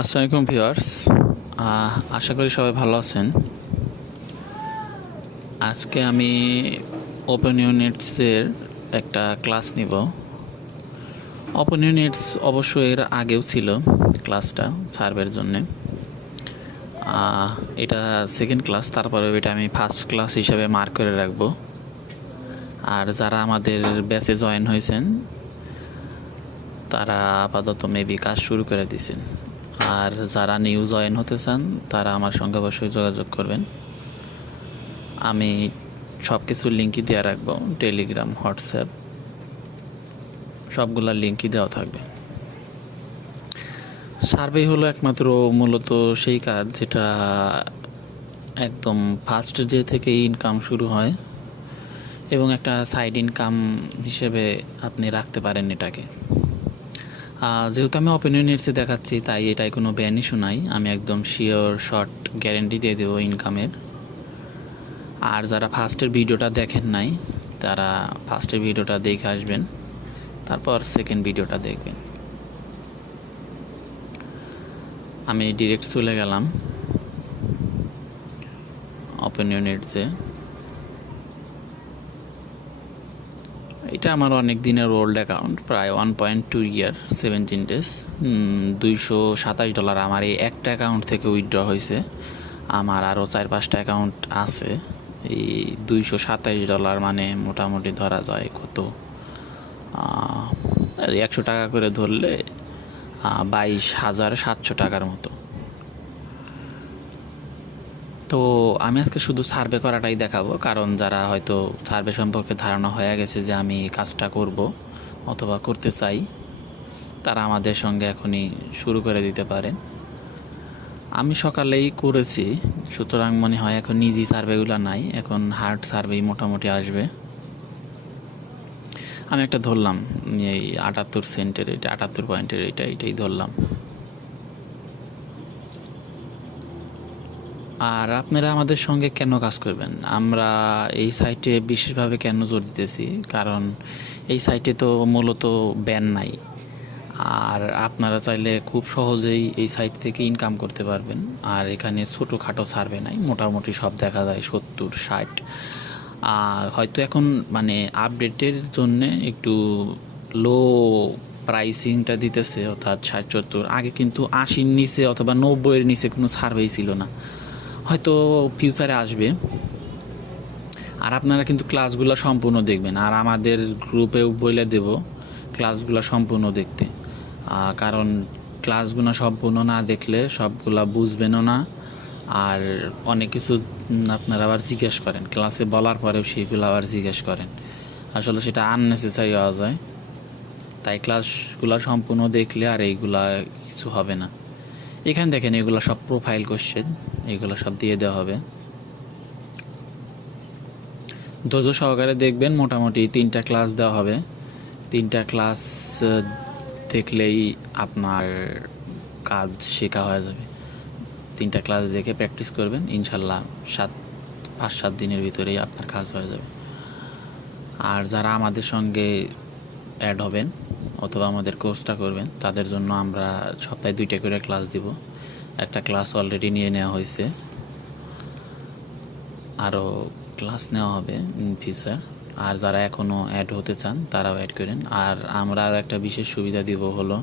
আসসালামু আলাইকুম ভিউয়ার্স। আশা করি সবাই ভালো আছেন। আজকে আমি ওপেন ইউনিটসের একটা ক্লাস নিব। ওপেন ইউনিটস অবশ্য এর আগেও ছিল ক্লাসটা সার্ভের জন্যে। এটা সেকেন্ড ক্লাস, তারপরে এটা আমি ফার্স্ট ক্লাস হিসেবে মার্ক করে রাখবো। আর যারা আমাদের ব্যাচে জয়েন হয়েছেন তারা আপাতত মেবি কাজ শুরু করে দিয়েছেন। আর যারা নিউ জয়েন হতে চান তারা আমার সঙ্গে অবশ্যই যোগাযোগ করবেন। আমি সব কিছুর লিঙ্কই দেওয়া রাখবো, টেলিগ্রাম, হোয়াটসঅ্যাপ, সবগুলোর লিঙ্কই দেওয়া থাকবে। সার্ভে হলো একমাত্র মূলত সেই কাজ যেটা একদম ফার্স্ট ডে থেকেই ইনকাম শুরু হয় এবং একটা সাইড ইনকাম হিসেবে আপনি রাখতে পারেন এটাকে। যেহেতু আমি ওপেন ইউনিটসে দেখাচ্ছি তাই এটাই কোনো ব্যান ইস্যু নাই। আমি একদম শিওর শর্ট গ্যারেন্টি দিয়ে দেবো ইনকামের। আর যারা ফার্স্টের ভিডিওটা দেখেন নাই তারা ফার্স্টের ভিডিওটা দেখে আসবেন, তারপর সেকেন্ড ভিডিওটা দেখবেন। আমি ডিরেক্ট চলে গেলাম ওপেন ইউনিটসে। এটা আমার অনেক দিনের ওল্ড অ্যাকাউন্ট, প্রায় 1.2 ইয়ার, 17 ডেজ। $227 আমার এই একটা অ্যাকাউন্ট থেকে উইথড্র হয়েছে। আমার আরও 4-5টা অ্যাকাউন্ট আছে। এই $227 মানে মোটামুটি ধরা যায় কত, 100 টাকা করে ধরলে 22,700 টাকার মতো। তো আমি আজকে শুধু সার্ভে করাটাই দেখাবো, কারণ যারা হয়তো সার্ভে সম্পর্কে ধারণা হয়ে গেছে যে আমি কাজটা করব অথবা করতে চাই, তারা আমাদের সঙ্গে এখনই শুরু করে দিতে পারেন। আমি সকালেই করেছি, সুতরাং মনে হয় এখন ইজি সার্ভেগুলো নাই, এখন হার্ড সার্ভেই মোটামুটি আসবে। আমি একটা ধরলাম এই 78 সেন্টের, এটা 78 পয়েন্টের, এটাই ধরলাম। আর আপনারা আমাদের সঙ্গে কেন কাজ করবেন? আমরা এই সাইটে বিশেষভাবে কেন জোর দিতেছি, কারণ এই সাইটে তো মূলত ব্যান নাই। আর আপনারা চাইলে খুব সহজেই এই সাইট থেকে ইনকাম করতে পারবেন। আর এখানে ছোটোখাটো সার্ভে নাই, মোটামুটি সব দেখা যায় 70-60। হয়তো এখন মানে আপডেটের জন্যে একটু লো প্রাইসিংটা দিতেছে, অর্থাৎ 60-70। আগে কিন্তু 80-র নিচে অথবা 90-এর নিচে কোনো সার্ভেই ছিল না, হয়তো ফিউচারে আসবে। আর আপনারা কিন্তু ক্লাসগুলো সম্পূর্ণ দেখবেন, আর আমাদের গ্রুপেও বলে দেব ক্লাসগুলো সম্পূর্ণ দেখতে, কারণ ক্লাসগুলো সম্পূর্ণ না দেখলে সবগুলা বুঝবেনও না। আর অনেক কিছু আপনারা আবার জিজ্ঞেস করেন, ক্লাসে বলার পরেও সেগুলো আবার জিজ্ঞেস করেন, আসলে সেটা আননেসেসারি হওয়া যায়। তাই ক্লাসগুলো সম্পূর্ণ দেখলে আর এইগুলা কিছু হবে না। এখানে দেখেন এগুলো সব প্রোফাইল কোশ্চেন, এগুলো সব দিয়ে দেওয়া হবে। ধৈর্য সহকারে দেখবেন। মোটামুটি 3টা ক্লাস দেওয়া হবে। 3টা ক্লাস দেখলেই আপনার কাজ শেখা হয়ে যাবে। 3টা ক্লাস দেখে প্র্যাকটিস করবেন, ইনশাল্লাহ 5-7 দিনের ভিতরেই আপনার কাজ হয়ে যাবে। আর যারা আমাদের সঙ্গে অ্যাড হবেন অথবা আমাদের কোর্সটা করবেন, তাদের জন্য আমরা সপ্তাহে 2টা করে ক্লাস দিব। একটা ক্লাস অলরেডি নিয়ে নেওয়া হয়েছে, আরও ক্লাস নেওয়া হবে ইন ফিউচার। আর যারা এখনও অ্যাড হতে চান তারাও অ্যাড করেন। আর আমরা একটা বিশেষ সুবিধা দিব হলো,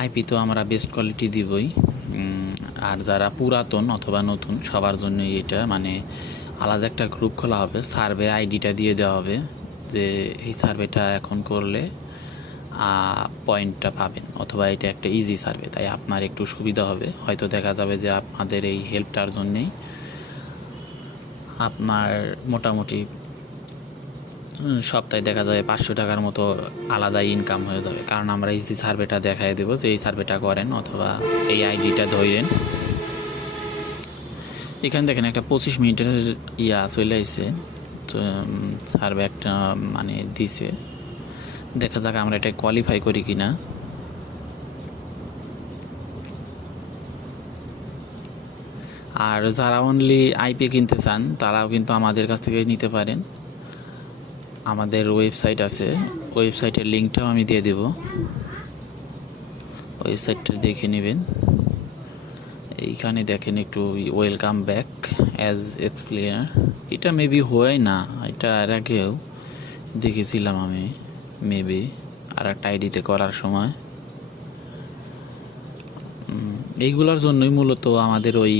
আইপি তো আমরা বেস্ট কোয়ালিটি দিবই। আর যারা পুরাতন অথবা নতুন সবার জন্যই এটা, মানে আলাদা একটা গ্রুপ খোলা হবে, সার্ভে আইডিটা দিয়ে দেওয়া হবে যে এই সার্ভেটা এখন করলে পয়েন্টটা পাবেন, অথবা এটা একটা ইজি সার্ভে, তাই আপনার একটু সুবিধা হবে। হয়তো দেখা যাবে যে আপনাদের এই হেল্পটার জন্যেই আপনার মোটামুটি সপ্তাহে দেখা যাবে 500 টাকার মতো আলাদা ইনকাম হয়ে যাবে, কারণ আমরা ইজি সার্ভেটা দেখাই দেবো যে এই সার্ভেটা করেন অথবা এই আইডিটা ধরেন। এখানে দেখেন একটা 25 মিনিটের চলে আসছে, তো সার্ভে একটা মানে দিছে, দেখা যাক আমরা এটা কোয়ালিফাই করি কি না। আর যারা অনলি আইপি কিনতে চান তারাও কিন্তু আমাদের কাছ থেকে নিতে পারেন। আমাদের ওয়েবসাইট আছে, ওয়েবসাইটের লিঙ্কটাও আমি দিয়ে দেব, ওয়েবসাইটটা দেখে নেবেন। এইখানে দেখেন একটু ওয়েলকাম ব্যাক অ্যাজ এক্সপ্লেনার, এটা মেবি হয় না, এটা এর আগেও দেখেছিলাম আমি মেবি আর একটা আইডিতে করার সময়। এইগুলোর জন্যই মূলত আমাদের ওই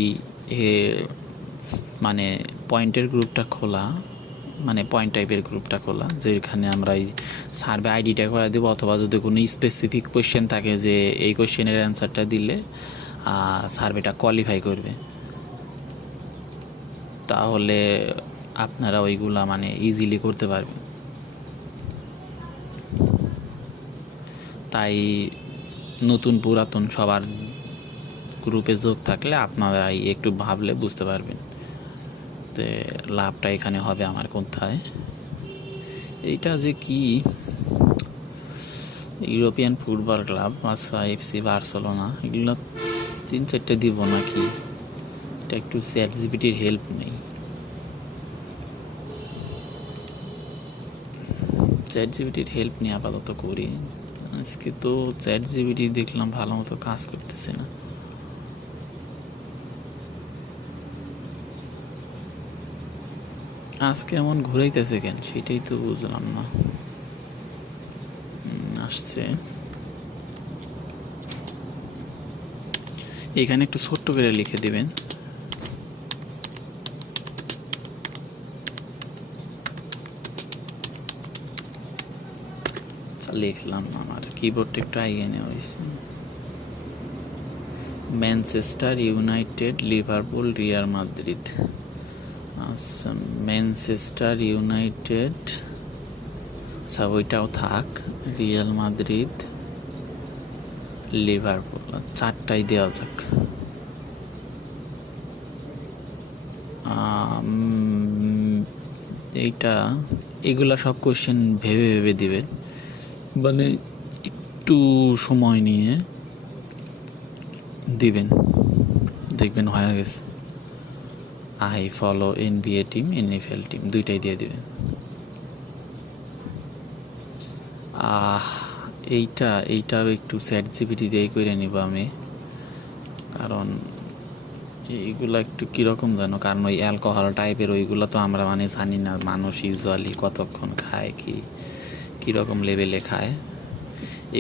মানে পয়েন্টের গ্রুপটা খোলা, মানে পয়েন্ট টাইপের গ্রুপটা খোলা, যেখানে আমরা এই সার্ভে আইডিটা করে দেবো, অথবা যদি কোনো স্পেসিফিক কোয়েশ্চেন থাকে যে এই কোয়েশ্চেনের অ্যান্সারটা দিলে সার্ভেটা কোয়ালিফাই করবে, তাহলে আপনারা ওইগুলা মানে ইজিলি করতে পারবেন। তাই নতুন পুরাতন সবার গ্রুপে যোগ থাকলে আপনারা একটু ভাবলে বুঝতে পারবেন যে লাভটা এখানে হবে আমার কোথায়। এইটা যে কি ইউরোপিয়ান ফুটবল ক্লাব, আচ্ছা এফসি বার্সেলোনা, এগুলো 3-4টে দিব নাকি? এটা একটু চ্যাট জিপিটির হেল্প নেই, চ্যাট জিপিটির হেল্প নিয়ে আপাতত করি। আজকে তো চ্যাট জিপিটি দেখলাম ভালো মতো কাজ করতেছে না। আজকে এমন ঘুরাইতেছে কেন সেটাই তো বুঝলাম না। আসছে এখানে একটু ছোট্ট করে লিখে দিবেন। লিখলাম, আমার কিবোর্ডটা একটু আইয়ে নেওয়া হয়েছে। Manchester United, Liverpool, Real Madrid. আচ্ছা ম্যানচেস্টার ইউনাইটেড, আচ্ছা ওইটাও থাক, রিয়াল মাদ্রিদ, লিভারপুল, 4টাই দেওয়া যাক। এইটা এগুলা সব কোশ্চেন ভেবে ভেবে দিবেন, মানে একটু সময় নিয়ে দিবেন, দেখবেন হয়ে গেছে। I follow NBA team, NFL team, দুইটাই দিয়ে দিবেন। এইটাও একটু চ্যাট জিপিটি দিয়ে করে নিব আমি, কারণ এইগুলো একটু কীরকম জানো, কারণ ওই অ্যালকোহল টাইপের ওইগুলো তো আমরা মানে জানি না মানুষ ইউজুয়ালি কতক্ষণ খায়, কীরকম লেভেলে খায়,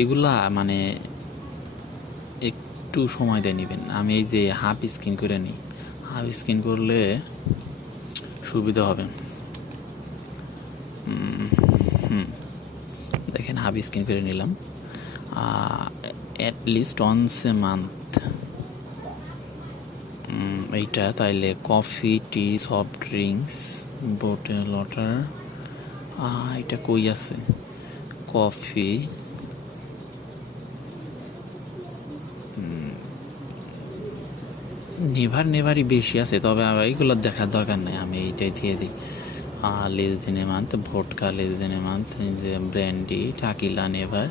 এগুলা মানে একটু সময় দিয়ে নেবেন। আমি এই যে হাফ স্ক্রিন করে নিই, হাফ স্ক্রিন করলে সুবিধা হবে। দেখেন হাফ স্ক্রিন করে নিলাম। অ্যাটলিস্ট ওয়ান্স এ মান্থ, এইটা তাইলে কফি, টি, সফট ড্রিঙ্কস, বোটেল ওয়াটার, এটা কই আছে, কফি, নেভারই বেশি আছে, তবে এইগুলো দেখার দরকার নেই, আমি এইটাই দিয়ে দিই। Less than a month, vodka less than a month, brandy, tequila never,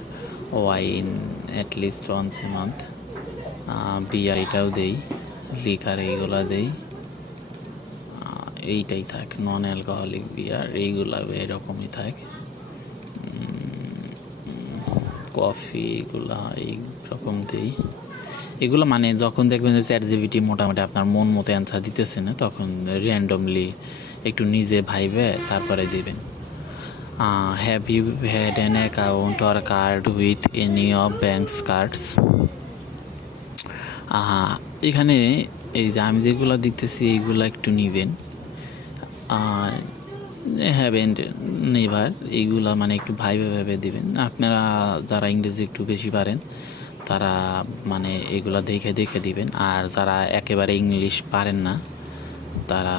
wine at least once a month, beer এটাও দেই, লিকার এইগুলা দেই, এইটাই থাক, নন অ্যালকোহলিক বিয়ার এইগুলা এরকমই থাক, কফি এগুলা এইরকম দেই। এগুলো মানে যখন দেখবেন যে চ্যাট জিপিটি মোটামুটি আপনার মন মতো অ্যান্সার দিতেছে না, তখন র্যান্ডমলি একটু নিজে ভাইবে তারপরে দিবেন। Have you had an account or card with any of banks cards. এখানে এই যে আমি যেগুলো দিতেছি এইগুলো একটু নিবেন, হ্যাভেন্ট, নেভার এইগুলা মানে একটু ভাইবে দিবেন। আপনারা যারা ইংরেজি একটু বেশি পারেন তারা মানে এগুলো দেখে দেখে দিবেন, আর যারা একেবারে ইংলিশ পারেন না তারা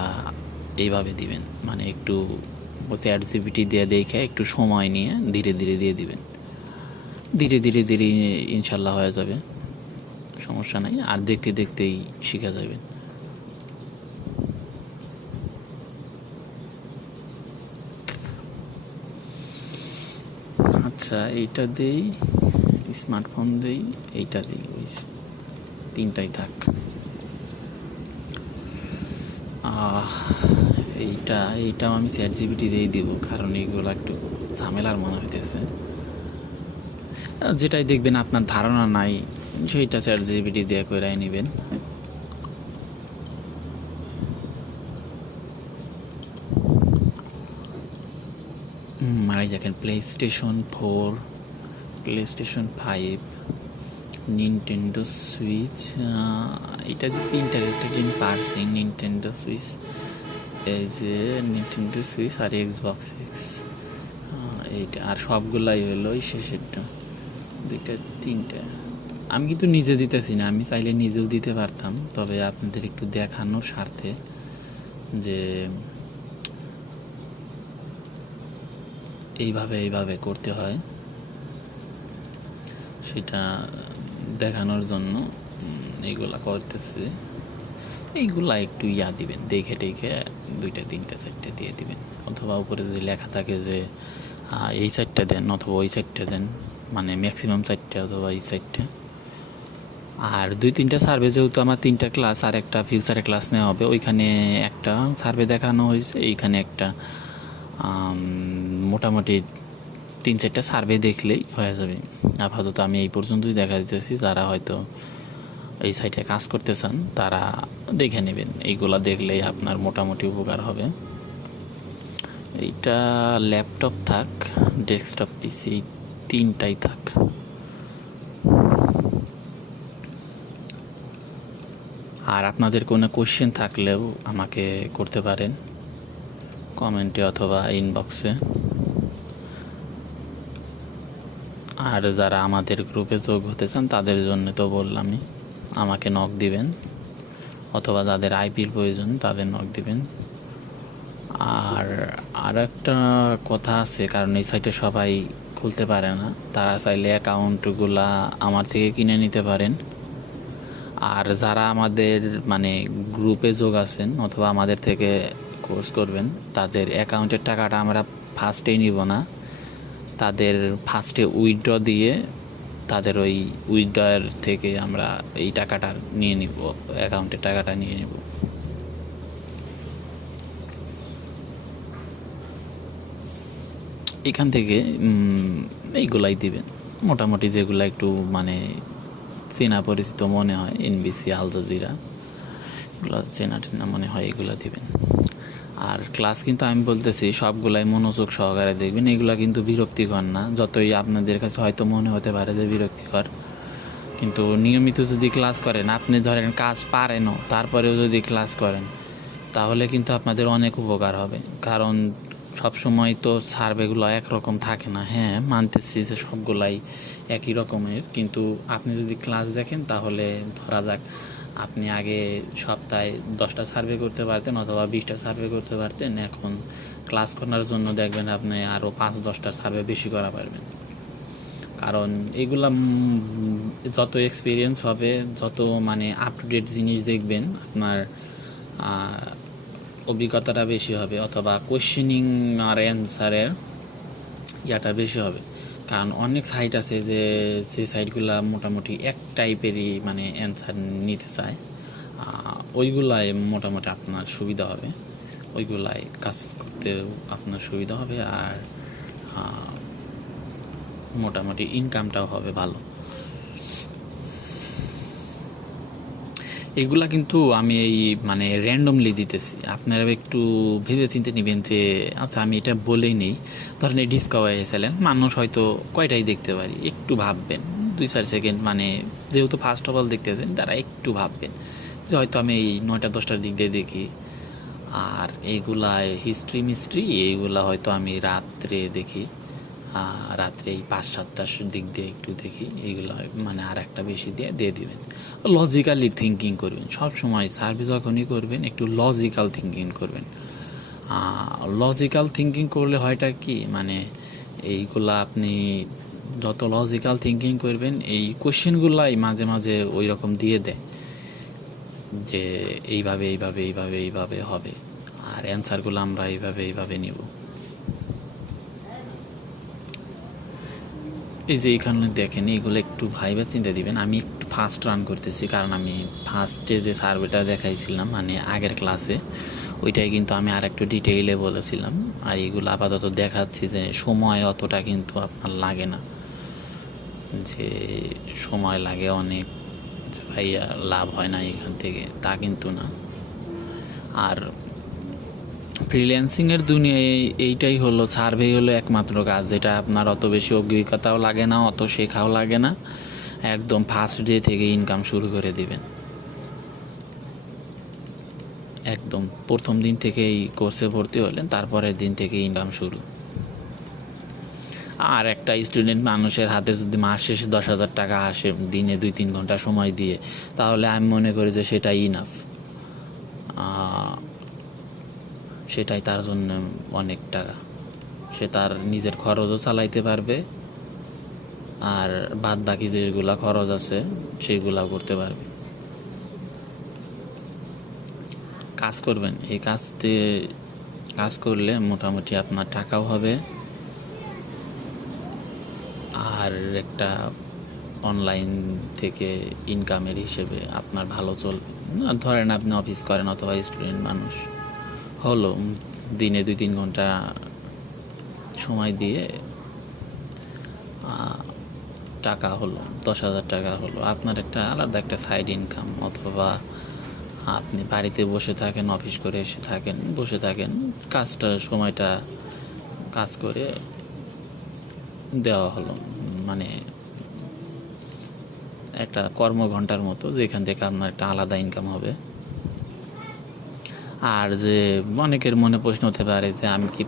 এইভাবে দিবেন, মানে একটু চ্যাট জিপিটি দিয়ে দেখে একটু সময় নিয়ে ধীরে ধীরে দিয়ে দিবেন। ধীরে ধীরে ধীরে ইনশাল্লাহ হয়ে যাবে, সমস্যা নাই, আর দেখতে দেখতেই শিখে যাবেন। আচ্ছা এইটা দেই, স্মার্টফোন দেই, এইটা দিই, তিনটাই থাক। এইটাও আমি চ্যাট জিপিটি দিয়েই দিব, কারণ এইগুলো একটু ঝামেলার মনে হইতেছে। যেটাই দেখবেন আপনার ধারণা নাই সেইটা চ্যাট জিপিটি দিয়ে করে নেবেন। এই দেখেন PlayStation 4, PlayStation 5, নিনটেন্ডো সুইচ। এটা দিচ্ছি interested in parsing Nintendo Switch, এই যে নিনটেন্ডো সুইচ আর Xbox X, এইটা। আর সবগুলাই হলো এই শেষেরটা, 2টা 3টা। আমি কিন্তু নিজে দিতেছি না, আমি চাইলে নিজেও দিতে পারতাম, তবে আপনাদের একটু দেখানোর স্বার্থে যে এইভাবে করতে হয় সেটা দেখানোর জন্য এইগুলা করতেছি। এইগুলা একটু দিবেন, দেখে 2টা 3টা 4টা দিয়ে দিবেন, অথবা উপরে যদি লেখা থাকে যে এই সাইডটা দেন অথবা ওই সাইডটা দেন, মানে ম্যাক্সিমাম 4টা অথবা এই সাইডটা। আর 2-3টা সার্ভে, যেহেতু আমার 3টা ক্লাস আর একটা ফিউচারে ক্লাস নেওয়া হবে, ওইখানে একটা সার্ভে দেখানো হয়েছে, এইখানে একটা, মোটামুটি 3-4টা সার্ভে দেখলেই হয়ে যাবে। আপাতত আমি এই পর্যন্তই দেখা দিতেছি, যারা হয়তো এই সাইটে কাজ করতে চান তারা দেখে নেবেন, এইগুলা দেখলেই আপনার মোটামুটি উপকার হবে। এইটা ল্যাপটপ থাক, ডেস্কটপ পিসি 3টাই থাক। আর আপনাদের কোনো কোশ্চেন থাকলেও আমাকে করতে পারেন কমেন্টে অথবা ইনবক্সে। আর যারা আমাদের গ্রুপে যোগ হতে চান তাদের জন্য তো বললামই, আমাকে নক দিবেন, অথবা যাদের আইপির প্রয়োজন তাদের নক দিবেন। আর একটা কথা আছে, কারণ এই সাইটে সবাই খুলতে পারে না, তারা চাইলে অ্যাকাউন্টগুলা আমার থেকে কিনে নিতে পারেন। আর যারা আমাদের মানে গ্রুপে যোগ আছেন অথবা আমাদের থেকে কোর্স করবেন, তাদের অ্যাকাউন্টের টাকাটা আমরা ফার্স্টেই নিব না, তাদের ফার্স্টে উইথড্র দিয়ে তাদের ওই উইথড্রয়ের থেকে আমরা এই টাকাটা নিয়ে নিব, অ্যাকাউন্টের টাকাটা নিয়ে নিব। এখান থেকে এইগুলাই দিবেন, মোটামুটি যেগুলো একটু মানে চেনা পরিচিত মনে হয়, NBC, আল জাজিরা, এগুলো চেনা টেনা মনে হয়, এগুলো দিবেন। আর ক্লাস কিন্তু আমি বলতেছি সবগুলাই মনোযোগ সহকারে দেখবেন, এগুলো কিন্তু বিরক্তিকর না, যতই আপনাদের কাছে হয়তো মনে হতে পারে যে বিরক্তিকর, কিন্তু নিয়মিত যদি ক্লাস করেন, আপনি ধরেন কাজ পারেনও তারপরেও যদি ক্লাস করেন, তাহলে কিন্তু আপনাদের অনেক উপকার হবে। কারণ সবসময় তো সার্ভেগুলো একরকম থাকে না, হ্যাঁ মানতেছি যে সবগুলাই একই রকমের, কিন্তু আপনি যদি ক্লাস দেখেন তাহলে ধরা যাক আপনি আগে সপ্তাহে 10টা সার্ভে করতে পারতেন অথবা 20টা সার্ভে করতে পারতেন, এখন ক্লাস করার জন্য দেখবেন আপনি আরও 5-10টা সার্ভে বেশি করা পারবেন। কারণ এগুলা যত এক্সপিরিয়েন্স হবে, যত মানে আপ টু ডেট জিনিস দেখবেন, আপনার অভিজ্ঞতাটা বেশি হবে, অথবা কোয়েশ্চেনিং আর অ্যান্সারের ইয়াটা বেশি হবে। কারণ অনেক সাইট আছে যে সাইটগুলো মোটামুটি এক টাইপেরই মানে অ্যান্সার নিতে চায়, ওইগুলাই মোটামুটি আপনার সুবিধা হবে, ওইগুলাই কাজ করতে আপনার সুবিধা হবে, আর মোটামুটি ইনকামটাও হবে ভালো। এগুলা কিন্তু আমি এই মানে র্যান্ডমলি দিতেছি, আপনারা একটু ভেবে চিন্তে নেবেন যে আচ্ছা আমি এটা বলেই নেই, ধরেন এই ডিসকভারি চ্যানেল মানুষ হয়তো কয়টাই দেখতে পারি, একটু ভাববেন 2-4 সেকেন্ড, মানে যেহেতু ফার্স্ট অফ অল দেখতেছেন তারা একটু ভাববেন যে হয়তো আমি এই 9টা-10টার দিক দিয়ে দেখি, আর এইগুলায় হিস্ট্রি এইগুলা হয়তো আমি রাত্রে দেখি, রাত্রে এই 5-7টার দিক দিয়ে একটু দেখি, এইগুলো মানে আর একটা বেশি দিয়ে দিবেন। লজিক্যালি থিঙ্কিং করবেন সব সময়, সার্ভে যখনই করবেন একটু লজিক্যাল থিঙ্কিং করবেন। লজিক্যাল থিঙ্কিং করলে হয়টা কি, মানে এইগুলা আপনি যত লজিক্যাল থিঙ্কিং করবেন, এই কোশ্চেনগুলাই মাঝে মাঝে ওই রকম দিয়ে দেয় যে এইভাবে হবে, আর অ্যান্সারগুলো আমরা এইভাবে নিব। এই যে এখানে দেখেন, এইগুলো একটু ভাইবা চিন্তা দিবেন। আমি একটু ফাস্ট রান করতেছি, কারণ আমি ফার্স্টে যে সার্ভেটা দেখাইছিলাম মানে আগের ক্লাসে, ওইটাই কিন্তু আমি আর একটু ডিটেইলে বলেছিলাম, আর এইগুলো আপাতত দেখাচ্ছি যে সময় অতটা কিন্তু আপনার লাগে না, যে সময় লাগে অনেক, যে ভাইয়া লাভ হয় না এখান থেকে, তা কিন্তু না। আর ফ্রিল্যান্সিংয়ের দুনিয়ায় এইটাই হলো, সার্ভে হলো একমাত্র কাজ যেটা আপনার অত বেশি অভিজ্ঞতাও লাগে না, অত শেখাও লাগে না, একদম ফার্স্ট ডে থেকে ইনকাম শুরু করে দিবেন। একদম প্রথম দিন থেকেই কোর্সে ভর্তি হলেন, তারপরের দিন থেকে ইনকাম শুরু। আর একটা স্টুডেন্ট মানুষের হাতে যদি মাস শেষে 10,000 টাকা আসে দিনে 2-3 ঘন্টা সময় দিয়ে, তাহলে আমি মনে করি যে সেটাই ইনাফ। সেটাই তার জন্য অনেক টাকা। সে তার নিজের খরচও চালাইতে পারবে, আর বাদ বাকি যেগুলা খরচ আছে সেগুলাও করতে পারবে। কাজ করবেন, এই কাজ করলে মোটামুটি আপনার টাকাও হবে, আর একটা অনলাইন থেকে ইনকামের হিসেবে আপনার ভালো চলবে। ধরেন আপনি অফিস করেন অথবা স্টুডেন্ট মানুষ, হলো দিনে 2-3 ঘন্টা সময় দিয়ে টাকা হলো 10,000 টাকা হলো, আপনার একটা আলাদা একটা সাইড ইনকাম। অথবা আপনি বাড়িতে বসে থাকেন, অফিস করে এসে থাকেন, বসে থাকেন, সময়টা কাজ করে দেওয়া হলো, মানে একটা কর্মঘণ্টার মতো, যেখান থেকে আপনার একটা আলাদা ইনকাম হবে। আর যে অনেকের মনে প্রশ্ন হতে পারে যে আমি কি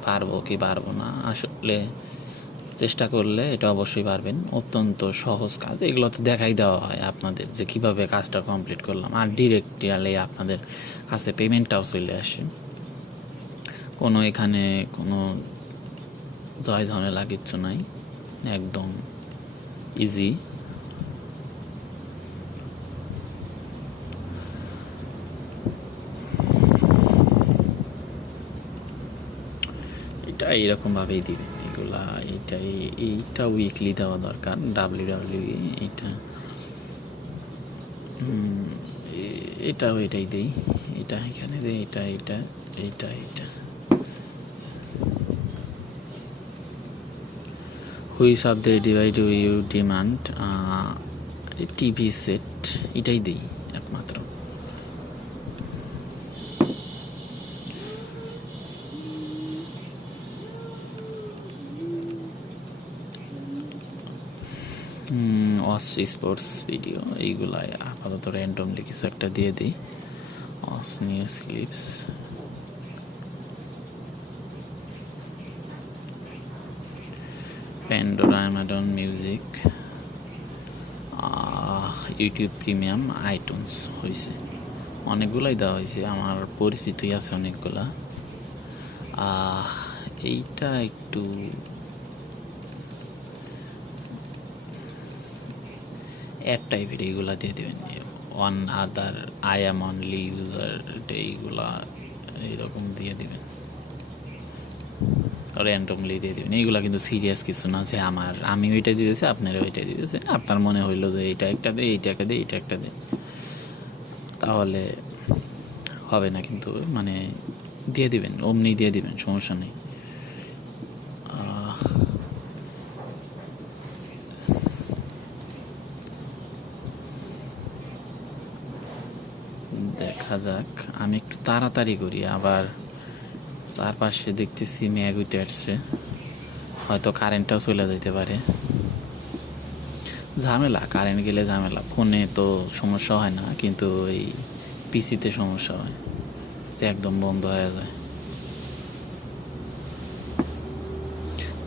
পারবো না, আসলে চেষ্টা করলে এটা অবশ্যই পারবেন। অত্যন্ত সহজ কাজ, এগুলো তো দেখাই দেওয়া হয় আপনাদের যে কিভাবে কাজটা কমপ্লিট করলাম, আর ডিরেক্টলি আপনাদের কাছে পেমেন্টটাও চলে আসে। এখানে কোনো জয় ঝামেলা কিচ্ছু নাই, একদম ইজি। এটা এইরকমভাবেই দিবেন এগুলা। এইটা উইকলি দেওয়া দরকার, WWE। এটাও এটাই দেই, এটা এখানে দেই, এটা which of the divide you demand, TV set, এটাই দেই একমাত্র। ওয়াচ স্পোর্টস ভিডিও, এইগুলাই আপাতত র্যান্ডমলি কিছু একটা দিয়ে দিই। Watch news clips, Pandora, Amazon Music, YouTube Premium, iTunes, হয়েছে অনেকগুলাই দেওয়া হয়েছে, আমার পরিচিতই আছে অনেকগুলা। এইটা একটু অ্যাড টাইপের, এইগুলা দিয়ে দেবেন। One other, I am only user, এইগুলা এইরকম দিয়ে দেবেন, র্যান্ডমলি দিয়ে দেবেন। এইগুলা কিন্তু সিরিয়াস কিছু না যে আমি ওইটা দিতেছি আপনারা ওইটা দিতেছে, আপনার মনে হইলো যে এইটা একটা দে, এইটাকে দে, এইটা একটা দে, তাহলে হবে না। কিন্তু মানে দিয়ে দিবেন, অমনি দিয়ে দিবেন, সমস্যা নেই। দেখা যাক, আমি একটু তাড়াতাড়ি করি, আবার চারপাশে দেখতেছি মেঘ উঠে আসছে, হয়তো কারেন্টটাও চলে যেতে পারে। ঝামেলা, কারেন্ট গেলে ঝামেলা। ফোনে তো সমস্যা হয় না, কিন্তু এই পিসিতে সমস্যা হয়, যে একদম বন্ধ হয়ে যায়।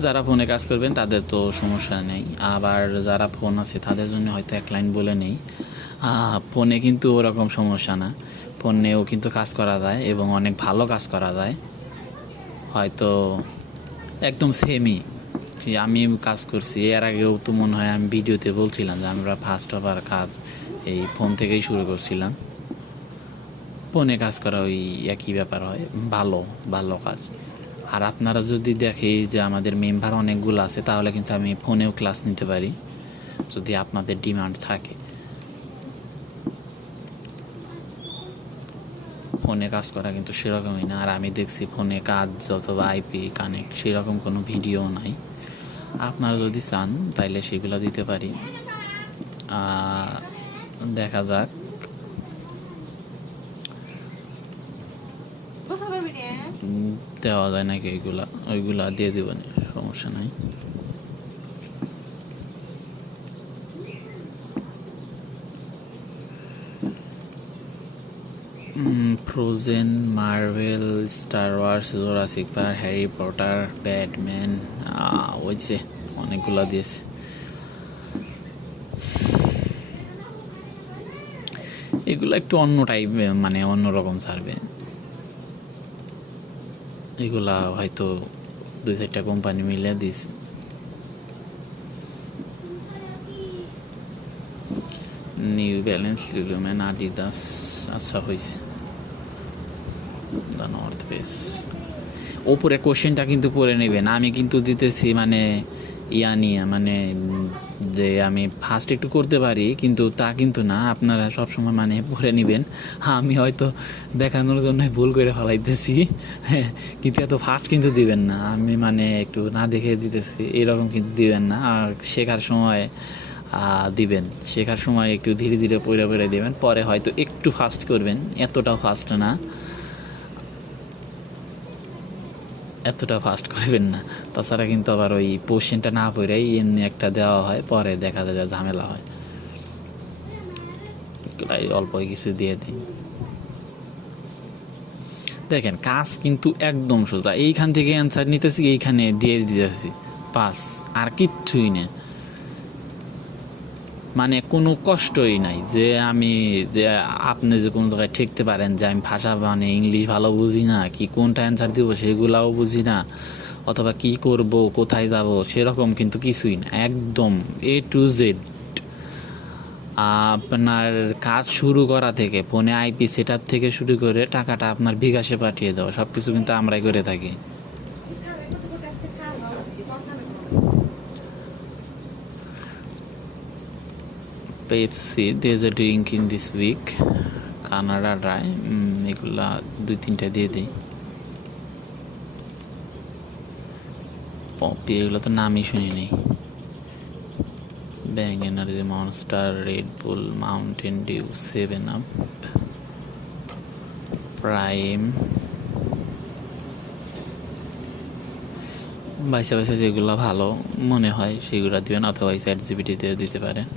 যারা ফোনে কাজ করবেন তাদের তো সমস্যা নেই, আবার যারা ফোন আছে তাদের জন্য হয়তো এক লাইন বলে নেই। ফোনে কিন্তু ওরকম সমস্যা না, ফোনেও কিন্তু কাজ করা যায় এবং অনেক ভালো কাজ করা যায়, হয়তো একদম সেমই। আমি কাজ করছি এর আগেও, তো মনে হয় আমি ভিডিওতে বলছিলাম যে আমরা ফার্স্ট আবার কাজ এই ফোন থেকেই শুরু করছিলাম। ফোনে কাজ করা ওই একই ব্যাপার হয়, ভালো কাজ। আর আপনারা যদি দেখে যে আমাদের মেম্বার অনেকগুলো আছে, তাহলে কিন্তু আমি ফোনেও ক্লাস নিতে পারি যদি আপনাদের ডিমান্ড থাকে। ফোনে কাজ করা কিন্তু সেরকমই না, আর আমি দেখছি ফোনে কাজ অথবা আইপি কানেক্ট সেরকম কোনো ভিডিও নাই। আপনারা যদি চান তাইলে সেগুলো দিতে পারি, দেখা যাক। দেওয়া যায় নাকি ওইগুলা দিয়ে দেবেন, সমস্যা নাই। Frozen, Marvel, Star Wars, Jurassic Park, Harry Potter, Batman, ওই যে অনেকগুলা দিয়েছে। এগুলো একটু অন্য টাইপ, মানে অন্যরকম সার্ভে। এগুলা হয়তো 2-4টা কোম্পানি মিলে দিছে। নিউ ব্যালেন্স, লুলুম্যান, আডিদাস, আচ্ছা হয়েছে। The north face. ওপরে কোশ্চেনটা কিন্তু পড়ে নেবেন, আমি কিন্তু দিতেছি মানে ইয়া নিয়ে, মানে যে আমি ফার্স্ট একটু করতে পারি, কিন্তু তা কিন্তু না, আপনারা সবসময় মানে পড়ে নেবেন। আমি হয়তো দেখানোর জন্য ভুল করে ফেলাইতেছি, কিন্তু এত ফার্স্ট কিন্তু দিবেন না, আমি মানে একটু না দেখে দিতেছি, এরকম কিন্তু দিবেন না। আর শেখার সময় দিবেন, শেখার সময় একটু ধীরে ধীরে পড়ে পড়ে দিবেন, পরে হয়তো একটু ফাস্ট করবেন, এতটাও ফাস্ট না, এতটা ফাস্ট করবেন না। তাছাড়া কিন্তু আবার ওই কোশ্চেনটা না পড়েই এমনি একটা দেওয়া হয়, পরে দেখা যায় ঝামেলা হয়। অল্প কিছু দিয়ে দিন। দেখেন কাজ কিন্তু একদম সোজা, এইখান থেকে অ্যান্সার নিতেছি, এইখানে দিয়ে দিতেছি, পাস, আর কিচ্ছুই নেই, মানে কোনো কষ্টই নাই। যে আমি আপনি যে কোনো জায়গায় ঠেকতে পারেন যে আমি ভাষা মানে ইংলিশ ভালো বুঝি না, কি কোনটা অ্যান্সার দিব সেগুলাও বুঝি না, অথবা কি করব, কোথায় যাব, সেরকম কিন্তু কিছুই না, একদম A to Z। আপনার কাজ শুরু করা থেকে ফোনে আইপি সেট আপ থেকে শুরু করে টাকাটা আপনার বিকাশে পাঠিয়ে দেওয়া, সব কিছু কিন্তু আমরাই করে থাকি। Pepsi, there's a drink in this week, Canada Dry, এগুলা 2-3টা দিয়ে দিই। পপি, এগুলো তো নামই শুনিনি। Bang energy, Monster, Red Bull, Mountain Dew, 7 up, Prime, বাইসা বাইসা যেগুলো ভালো মনে হয় সেগুলো দিবেন, অথবা ChatGPT-তে দিতে পারেন।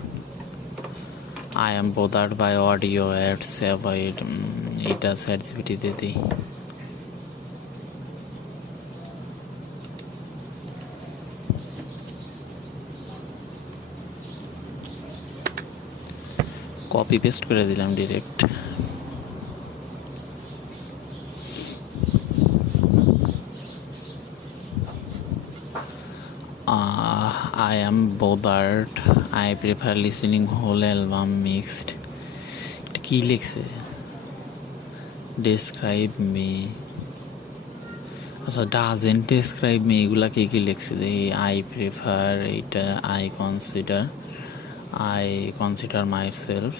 I am bothered by audio ads, avoid, এইটা ChatGPT-তে দিই। কপি পেস্ট করে দিলাম direct. I am bothered, I prefer listening whole album mixed. এটা কি লিখছে? Describe me, আচ্ছা doesn't describe me, এগুলা কি লিখছে? I prefer, এটা I consider myself,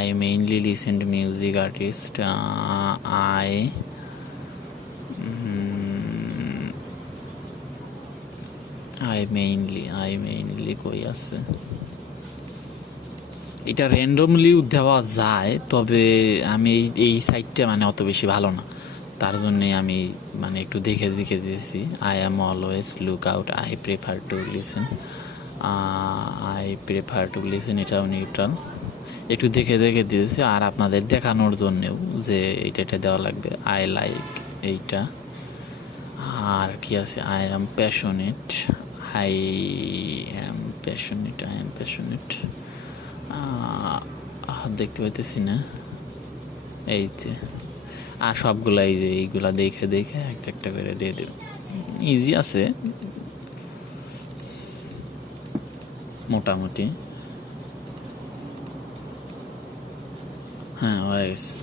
I mainly listen to music artist, I mainly কই আছে, এটা র্যান্ডমলিও দেওয়া যায়, তবে আমি এই সাইটটা মানে অত বেশি ভালো না, তার জন্যে আমি মানে একটু দেখে দেখে দিয়েছি। I am always look out, I prefer to listen, এটাও নিউট্রাল, একটু দেখে দেখে দিয়েছি। আর আপনাদের দেখানোর জন্যেও যে এটা দেওয়া লাগবে, I like এইটা। আর কি আছে, I am passionate, দেখতে পাইতেছি না, এই যে। আর সবগুলা এই যে এইগুলা দেখে দেখে একটা একটা করে দিয়ে দেব, ইজি আছে মোটামুটি। হ্যাঁ হয়ে গেছে।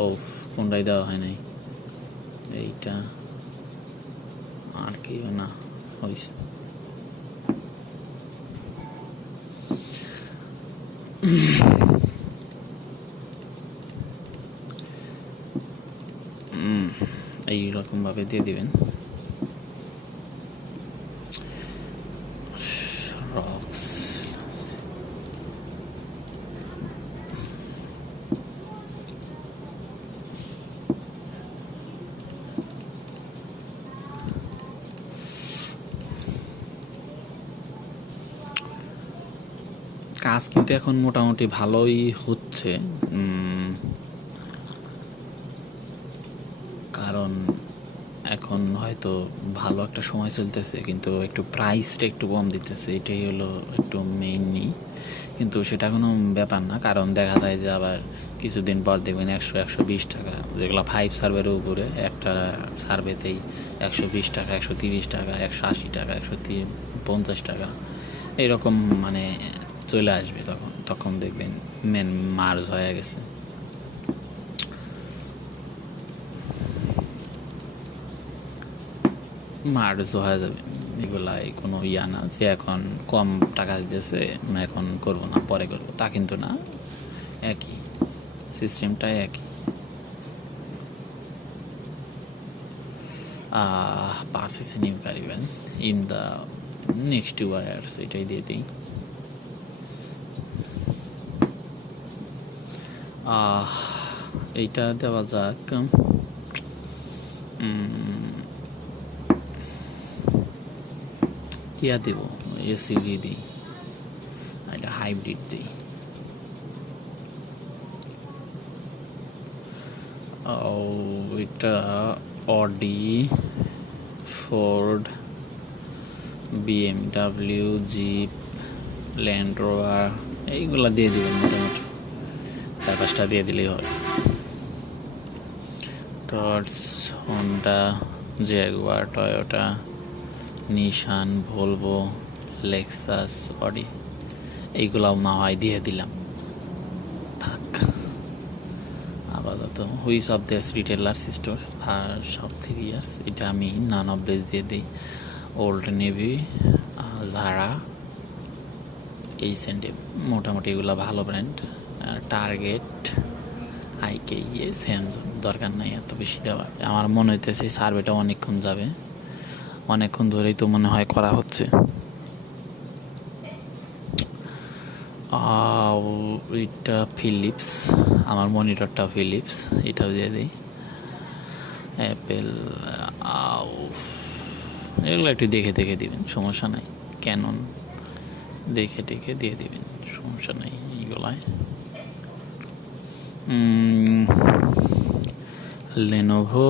ও কোনটাই দেওয়া হয় নাই, এইটা আর কি না হয়েছে। এইরকমভাবে দিয়ে দিবেন। রক্স, কাজ কিন্তু এখন মোটামুটি ভালোই হচ্ছে, কারণ এখন হয়তো ভালো একটা সময় চলতেছে, কিন্তু একটু প্রাইসটা একটু কম দিতেছে, এটাই হলো একটু মেইনলি। কিন্তু সেটা কোনো ব্যাপার না, কারণ দেখা যায় যে আবার কিছুদিন পর দেখবেন 100-120 টাকা, যেগুলো 5 সার্ভের উপরে একটা সার্ভেতেই 120 টাকা, 130 টাকা, 180 টাকা, 150 টাকা এইরকম মানে চলে আসবে। তখন তখন দেখবেন মেন মার্জ হয়ে গেছে। মার্জ হয়ে যাবে, এগুলাই কোনো ইয়া না যে এখন কম টাকা দিতেছে এখন করবো না, পরে করবো, তা কিন্তু না, একই সিস্টেমটাই একই। পারচেসিং নিউ কারিবেন ইন দ্য নেক্সট 2 ইয়ার্স, এটাই দিয়ে দিই। এইটা দেওয়া যাক, কিয়া দেব, এসইভি দিই, এটা হাইব্রিড দিই। এটা Audi, Ford, BMW, Jeep, Land Rover এইগুলো দিয়ে দিবেন, মোটামুটি 4-5টা দিয়ে দিলেই হয়। টর্চ, Honda, Jaguar, Toyota, Nissan, Volvo, Lexus, Audi এইগুলাও না হয় দিয়ে দিলাম, থাক আপাতত। Which of this retailers store সব 3 ইয়ার্স, এটা আমি নান অফ দিস দিয়ে দিই। ওল্ড নেভি, জারা, H&M, মোটামুটি এগুলো ভালো ব্র্যান্ড। টার্গেট, আইকে, স্যামসং, দরকার নাই এত বেশি দেওয়ার। আমার মনে হইতেছে সার্ভেটা অনেকক্ষণ যাবে, অনেকক্ষণ ধরেই তো মনে হয় করা হচ্ছে। এটা ফিলিপস, আমার মনিটরটা ফিলিপস, এটাও দিয়ে দিই। অ্যাপেল, এগুলো একটু দেখে দেখে দিবেন, সমস্যা নাই। ক্যানন, দেখে দেখে দিয়ে দিবেন, সমস্যা নেই এইগুলায়। Lenovo,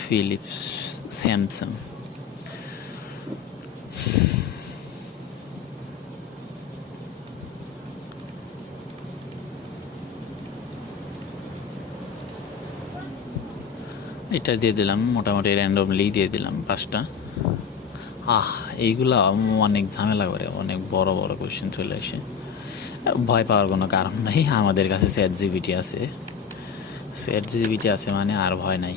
Philips, Samsung. এটা দিয়ে দিলাম, মোটামুটি র্যান্ডমলি দিয়ে দিলাম 5টা। এইগুলা অনেক ঝামেলা করে, অনেক বড় বড় কোয়েশ্চেন চলে আসে। ভয় পাওয়ার কোনো কারণ নাই, আমাদের কাছে চ্যাট জিপিটি আছে মানে আর ভয় নাই।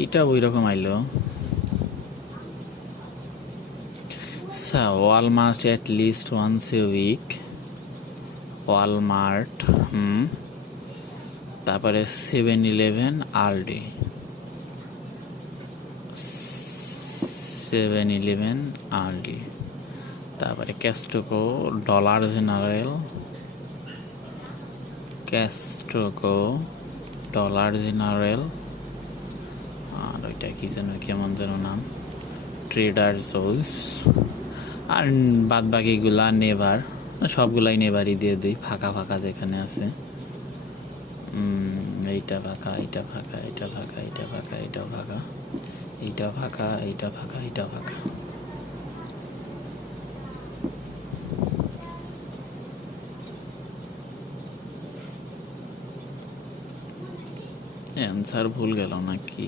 এইটা ওই রকম আইলো। Walmart at least once a week, Walmart, তারপরে 7-Eleven, আলডি, 7-Eleven, আলডি, তারপরে Costco, Dollar General, Costco, Dollar General, আর ওইটা কি যেন, কেমন যেন নাম, ট্রেডার জোস, আর বাদ বাকিগুলা নেভার, সবগুলাই নেভারই দিয়ে দিই, ফাঁকা ফাঁকা যেখানে আছে। এইটা ফাঁকা, এইটা ফাঁকা, এইটা ফাঁকা, এইটা ফাঁকা, এইটা ফাঁকা, এইটা ফাঁকা, এইটা ফাঁকা, এইটা ফাঁকা। অ্যান্সার ভুল গেল নাকি?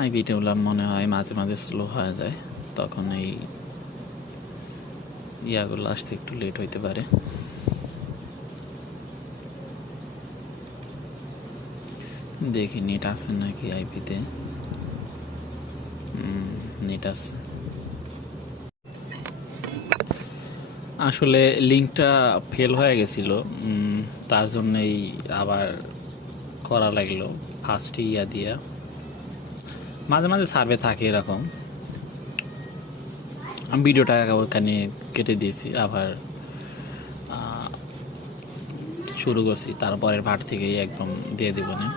আইবিটা মনে হয় মাঝে মাঝে স্লো হয়ে যায়, তখন এই ইয়াগুলো আসতে একটু লেট হইতে পারে। দেখি নেট আছে নাকি আইপিতে। নেট আছে। আসলে লিঙ্কটা ফেল হয়ে গেছিল, তার জন্যই আবার করা লাগলো ফার্স্টে ইয়া দিয়া। মাঝে মাঝে সার্ভে থাকে এরকম, আমি ভিডিওটা ওখানে কেটে দিয়েছি, আবার শুরু করছি, তারপরের পার্ট থেকেই একদম দিয়ে দিব না।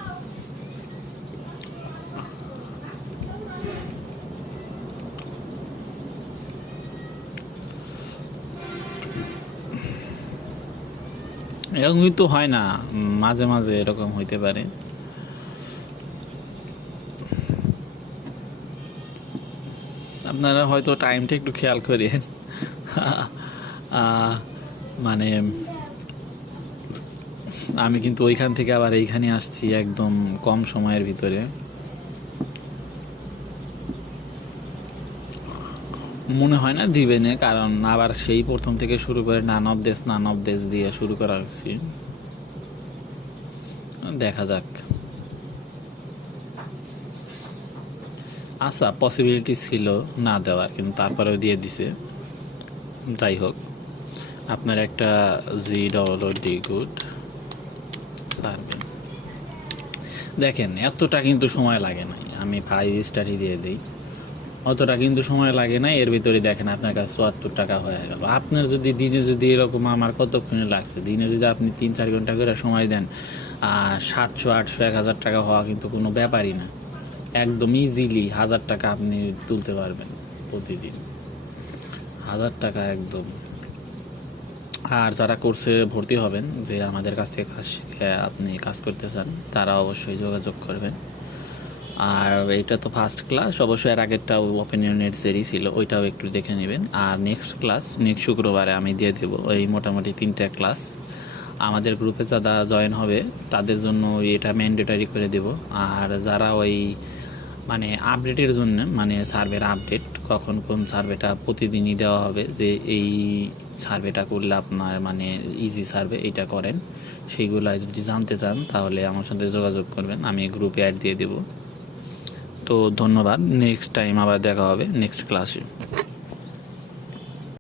এরকম কিন্তু হয় না, মাঝে মাঝে এরকম হইতে পারে। আপনারা হয়তো টাইমটা একটু খেয়াল করেন। মানে আমি কিন্তু ওইখান থেকে আবার এইখানে আসছি একদম কম সময়ের ভিতরে। মনে হয় না দিবে না, কারণ আবার সেই প্রথম থেকে শুরু করে নান অফ দেশ দিয়ে শুরু করা হয়েছে। দেখা যাক। আচ্ছা, পসিবিলিটি ছিল না দেওয়ার, কিন্তু তারপরেও দিয়ে দিছে। যাই হোক, আপনার একটা GWD গুড পারবেন। দেখেন, এতটা কিন্তু সময় লাগে না, আমি 5 স্টারই দিয়ে দিই। অতটা কিন্তু সময় লাগে না, এর ভিতরে দেখেন আপনার কাছে 74 টাকা হয়ে গেল। আপনার যদি দিনে যদি এরকম, আমার কতক্ষণে লাগছে, দিনে যদি আপনি 3-4 ঘন্টা করে সময় দেন, 700, 800, 1000 টাকা হওয়া কিন্তু কোনো ব্যাপারই না। একদম ইজিলি 1000 টাকা আপনি তুলতে পারবেন প্রতিদিন, 1000 টাকা একদম। আর যারা কোর্সে ভর্তি হবেন, যে আমাদের কাছ থেকে কাজ শিখে আপনি কাজ করতে চান, তারা অবশ্যই যোগাযোগ করবেন। আর এটা তো ফার্স্ট ক্লাস, অবশ্যই এর আগেরটাও ওপেন ইউনিট সেরি ছিল, ওইটাও একটু দেখে নেবেন। আর নেক্সট ক্লাস নেক্সট শুক্রবারে আমি দিয়ে দেবো ওই মোটামুটি 3টা ক্লাস। আমাদের গ্রুপে যারা জয়েন হবে তাদের জন্য এটা ম্যান্ডেটারি করে দেব। আর যারা ওই মানে আপডেটের জন্য, মানে সার্ভের আপডেট কখন কোন সার্ভেটা প্রতিদিনই দেওয়া হবে, যে এই সার্ভেটা করলে আপনার মানে ইজি সার্ভে এইটা করেন, সেইগুলো যদি জানতে চান তাহলে আমার সাথে যোগাযোগ করবেন, আমি গ্রুপে অ্যাড দিয়ে দেব। তো ধন্যবাদ, নেক্সট টাইম আবার দেখা হবে নেক্সট ক্লাসে।